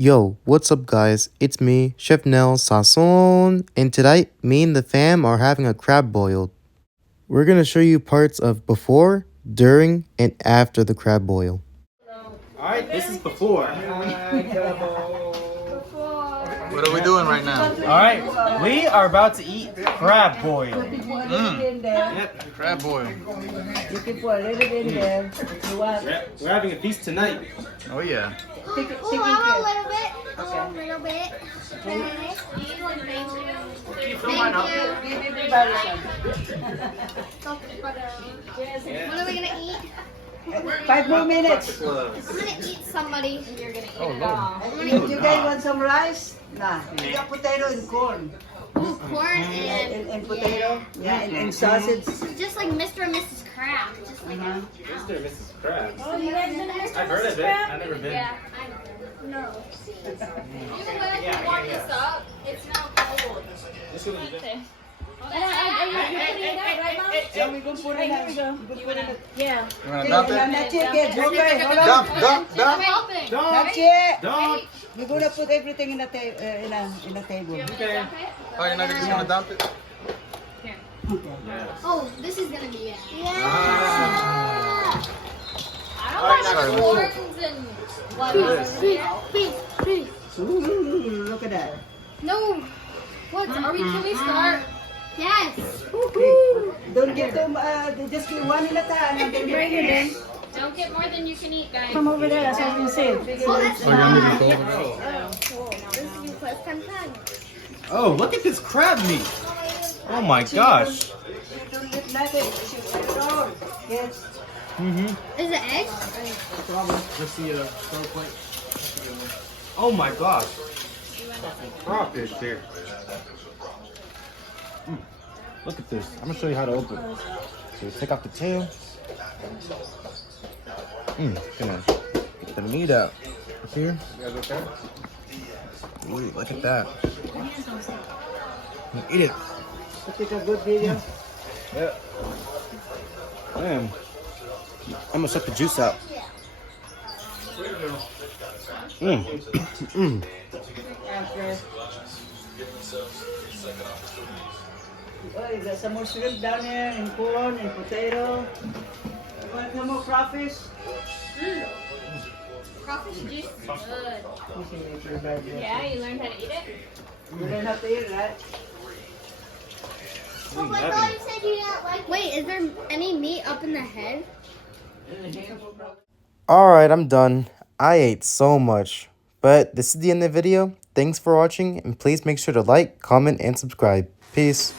Yo, what's up guys? It's me, Chef Nel Sasson, and tonight me and the fam are having a crab boil. We're gonna show you parts of before, during, and after the crab boil. Alright, this is before. What are we doing right now? Alright, we are about to eat crab boil. Yep, crab boil. You can put a little bit in there if you want. We're having a feast tonight. Oh yeah. Take it, Oh, take I it. want a little bit. I want a little bit. Okay. Thank you. Give everybody some. What are we gonna eat? 5 more minutes. I'm gonna eat somebody. You're gonna eat. Oh, You guys want some rice? Nah. You got potato and corn. Ooh, corn and And potato. Yeah, and sausage. just like Mr. and Mrs. Crab. Just like Mr. and Mrs. Krabs. Oh, you guys been to Mr. I've heard of it. I've never been. Yeah, I know. Even when you warm this up, it's now cold. This one is There. Yeah, we gonna put it in. Yeah. You wanna dump I'm it? not chicken. Okay, hold on. Dump. I'm helping. Not yet. Dog! We're gonna put everything in the table. Okay. Oh, you're not just gonna dump it? Oh, this is gonna be it. I don't want corns and what? Ooh, look at that. No. What? Can we start? Yes. Don't get them. Just get one in a time and then bring it in. Don't get more than you can eat, guys. Come over there. That's what you say. Oh, that's Oh, you're moving forward. This is your first time trying. Oh, look at this crab meat. Oh my gosh. You don't get nothing. Yes. Mm-hmm. Is it egg? Let's see stove plate. Oh my gosh. Crawfish there. Look at this. I'm gonna show you how to open it. So take off the tail. Gonna get the meat out. Here. Ooh, look at that. Eat it. Take a good video. Yeah. Damn. I'm gonna suck the juice out. Oh, you got some more shrimp down there, and corn, and potato. You want some more crawfish? Crawfish juice is good. Yeah, you learned how to eat it? You don't have to eat, right? Oh my God, you said you didn't like. Wait, is there any meat up in the head? Alright, I'm done. I ate so much. But this is the end of the video. Thanks for watching, and please make sure to like, comment, and subscribe. Peace.